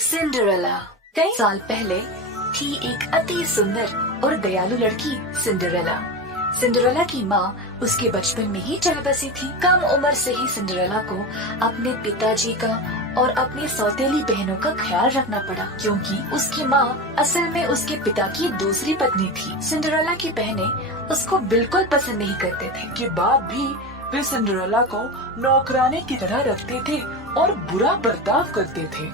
Cinderella. कई साल पहले थी एक अति सुंदर और दयालु लड़की सिंड्रेला। सिंड्रेला की माँ उसके बचपन में ही चल बसी थी। कम उम्र से ही सिंड्रेला को अपने पिताजी का और अपनी सौतेली बहनों का ख्याल रखना पड़ा, क्योंकि उसकी माँ असल में उसके पिता की दूसरी पत्नी थी। सिंड्रेला की बहनें उसको बिल्कुल पसंद नहीं करते थे। के बाद भी वे सिंड्रेला को नौकरानी की तरह रखते थे और बुरा बर्ताव करते थे।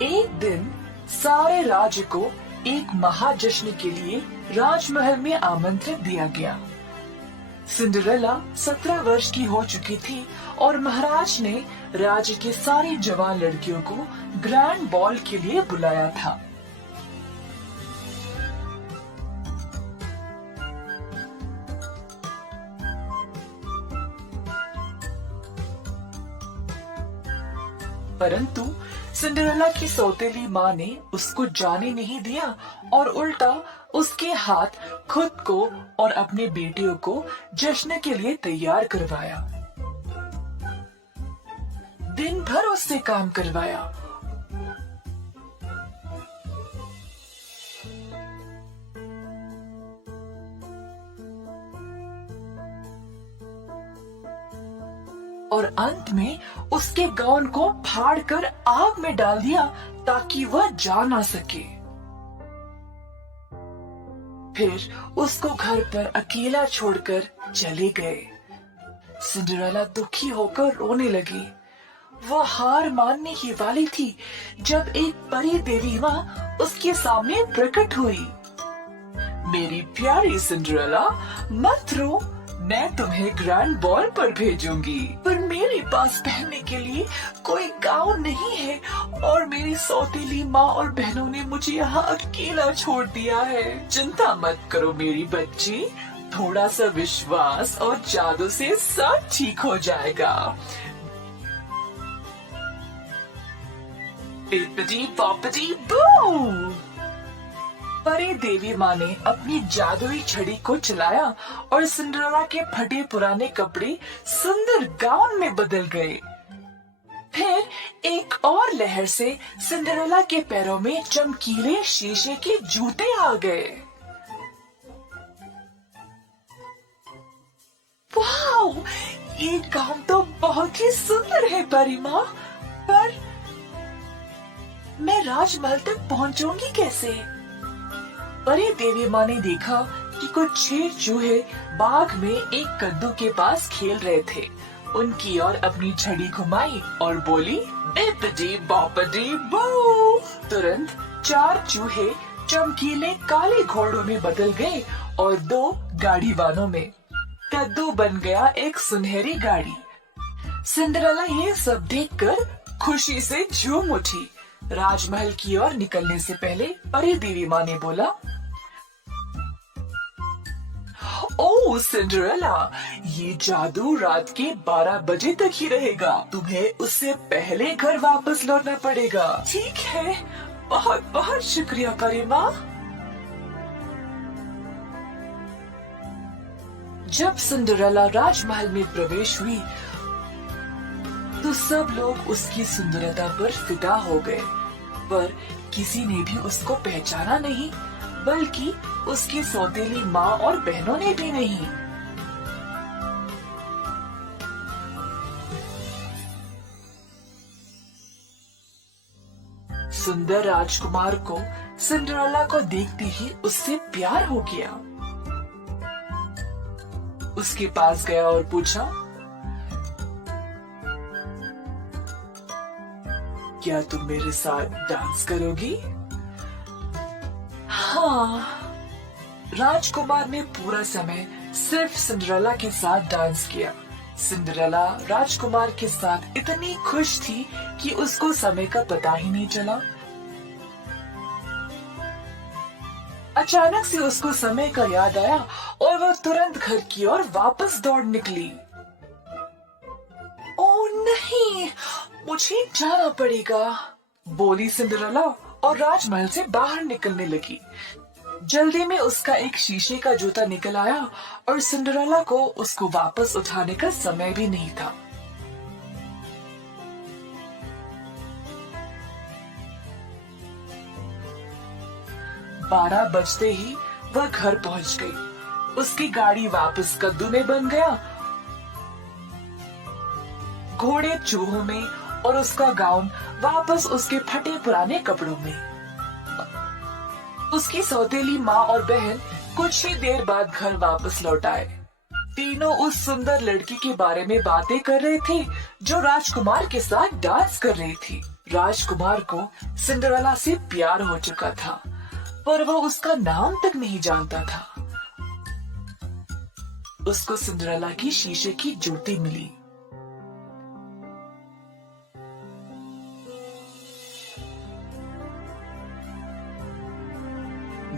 एक दिन सारे राज्य को एक महाजश्न के लिए राजमहल में आमंत्रित दिया गया। सिंड्रेला 17 वर्ष की हो चुकी थी और महाराज ने राज्य के सारी जवान लड़कियों को ग्रैंड बॉल के लिए बुलाया था। परंतु सिंड्रेला की सौतेली माँ ने उसको जाने नहीं दिया और उल्टा उसके हाथ खुद को और अपने बेटियों को जश्न के लिए तैयार करवाया। दिन भर उससे काम करवाया। और अंत में उसके गाउन को फाड़कर आग में डाल दिया ताकि वह जा ना सके। फिर उसको घर पर अकेला छोड़कर चले गए। सिंड्रेला दुखी होकर रोने लगी। वह हार मानने ही वाली थी जब एक परी देवी माँ उसके सामने प्रकट हुई। मेरी प्यारी सिंड्रेला, मत रो, मैं तुम्हें ग्रैंड बॉल पर भेजूंगी, पर मेरे पास पहनने के लिए कोई गाउन नहीं है और मेरी सौतेली माँ और बहनों ने मुझे यहाँ अकेला छोड़ दिया है। चिंता मत करो मेरी बच्ची, थोड़ा सा विश्वास और जादू से सब ठीक हो जाएगा। पिपडी पॉपडी बू। परी देवी माँ ने अपनी जादुई छड़ी को चलाया और सिंड्रेला के फटे पुराने कपड़े सुंदर गाउन में बदल गए। फिर एक और लहर से सिंड्रेला के पैरों में चमकीले शीशे के जूते आ गए। वाओ, ये गाउन तो बहुत ही सुंदर है परी माँ, पर मैं राजमहल तक पहुँचूंगी कैसे? परी देवी माँ ने देखा कि कुछ 6 चूहे बाग में एक कद्दू के पास खेल रहे थे। उनकी ओर अपनी छड़ी घुमाई और बोली, बिपडी बॉपडी बू। तुरंत 4 चूहे चमकीले काले घोड़ों में बदल गए और 2 गाड़ी वालों में। कद्दू बन गया एक सुनहरी गाड़ी। सिंड्रेला ये सब देखकर खुशी से झूम उठी। राजमहल की ओर निकलने से पहले परी देवी माँ ने बोला, ओह सिंड्रेला, ये जादू रात के 12 बजे तक ही रहेगा। तुम्हें उससे पहले घर वापस लौटना पड़ेगा। ठीक है, बहुत बहुत शुक्रिया परी माँ। जब सिंड्रेला राजमहल में प्रवेश हुई तो सब लोग उसकी सुंदरता पर फिदा हो गए, पर किसी ने भी उसको पहचाना नहीं, बल्कि उसकी सौतेली माँ और बहनों ने भी नहीं। सुंदर राजकुमार को सिंड्रेला को देखते ही उससे प्यार हो गया। उसके पास गया और पूछा, क्या तुम मेरे साथ डांस करोगी? हाँ। राजकुमार ने पूरा समय सिर्फ सिंड्रेला के साथ डांस किया। सिंड्रेला राजकुमार के साथ इतनी खुश थी कि उसको समय का पता ही नहीं चला। अचानक से उसको समय का याद आया और वह तुरंत घर की ओर वापस दौड़ निकली। ओह नहीं, मुझे जाना पड़ेगा, बोली सिंड्रेला और राजमहल से बाहर निकलने लगी। जल्दी में उसका एक शीशे का जूता निकल आया और सिंड्रेला को उसको वापस उठाने का समय भी नहीं था। बारह बजते ही वह घर पहुंच गई। उसकी गाड़ी वापस कद्दू में बन गया, घोड़े चूहों में और उसका गाउन वापस उसके फटे पुराने कपड़ों में। उसकी सौतेली माँ और बहन कुछ ही देर बाद घर वापस लौट आए। तीनों उस सुंदर लड़की के बारे में बातें कर रहे थे जो राजकुमार के साथ डांस कर रही थी। राजकुमार को सिंड्रेला से प्यार हो चुका था, पर वो उसका नाम तक नहीं जानता था। उसको सिंड्रेला की शीशे की जूती मिली।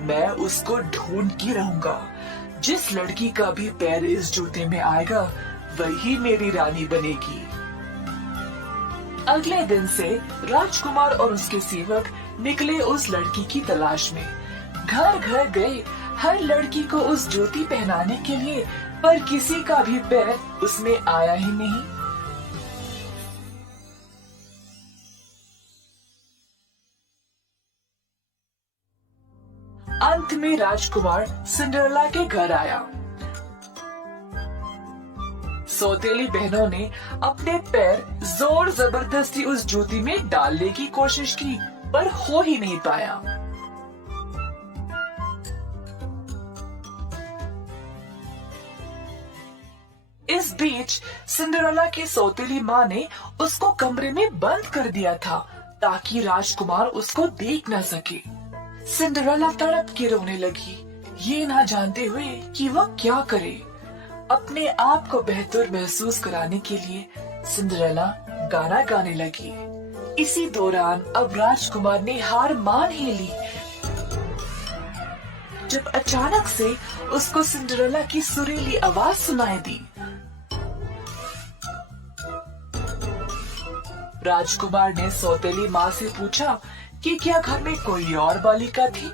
मैं उसको ढूंढ के रहूंगा। जिस लड़की का भी पैर इस जूते में आएगा वही मेरी रानी बनेगी। अगले दिन से राजकुमार और उसके सेवक निकले उस लड़की की तलाश में। घर घर गए हर लड़की को उस जूती पहनाने के लिए, पर किसी का भी पैर उसमें आया ही नहीं। अंत में राजकुमार सिंड्रेला के घर आया। सौतेली बहनों ने अपने पैर जोर जबरदस्ती उस जूती में डालने की कोशिश की, पर हो ही नहीं पाया। इस बीच सिंड्रेला की सौतेली माँ ने उसको कमरे में बंद कर दिया था ताकि राजकुमार उसको देख न सके। सिंड्रेला तड़प के रोने लगी, ये ना जानते हुए कि वह क्या करे। अपने आप को बेहतर महसूस कराने के लिए सिंड्रेला गाना गाने लगी। इसी दौरान अब राजकुमार ने हार मान ही ली, जब अचानक से उसको सिंड्रेला की सुरीली आवाज सुनाई दी। राजकुमार ने सौतेली माँ से पूछा कि क्या घर में कोई और बालिका थी।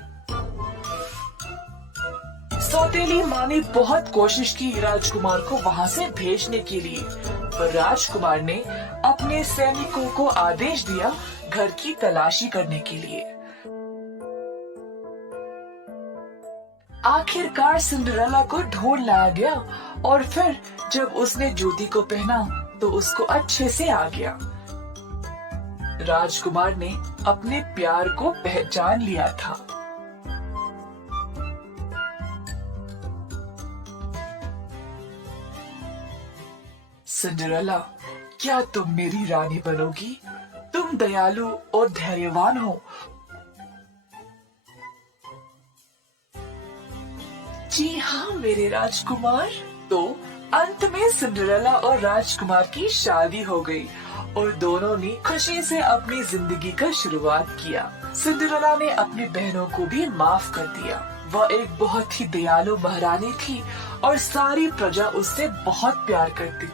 सौतेली माँ ने बहुत कोशिश की राजकुमार को वहाँ से भेजने के लिए, पर राजकुमार ने अपने सैनिकों को आदेश दिया घर की तलाशी करने के लिए। आखिरकार सिंड्रेला को ढूंढ लाया गया और फिर जब उसने जूती को पहना तो उसको अच्छे से आ गया। राजकुमार ने अपने प्यार को पहचान लिया था। सिंड्रेला, क्या तुम मेरी रानी बनोगी? तुम दयालु और धैर्यवान हो। जी हाँ मेरे राजकुमार। तो अंत में सिंड्रेला और राजकुमार की शादी हो गई और दोनों ने खुशी से अपनी जिंदगी का शुरुआत किया। सिंड्रेला ने अपनी बहनों को भी माफ कर दिया। वह एक बहुत ही दयालु महारानी थी और सारी प्रजा उससे बहुत प्यार करती थी।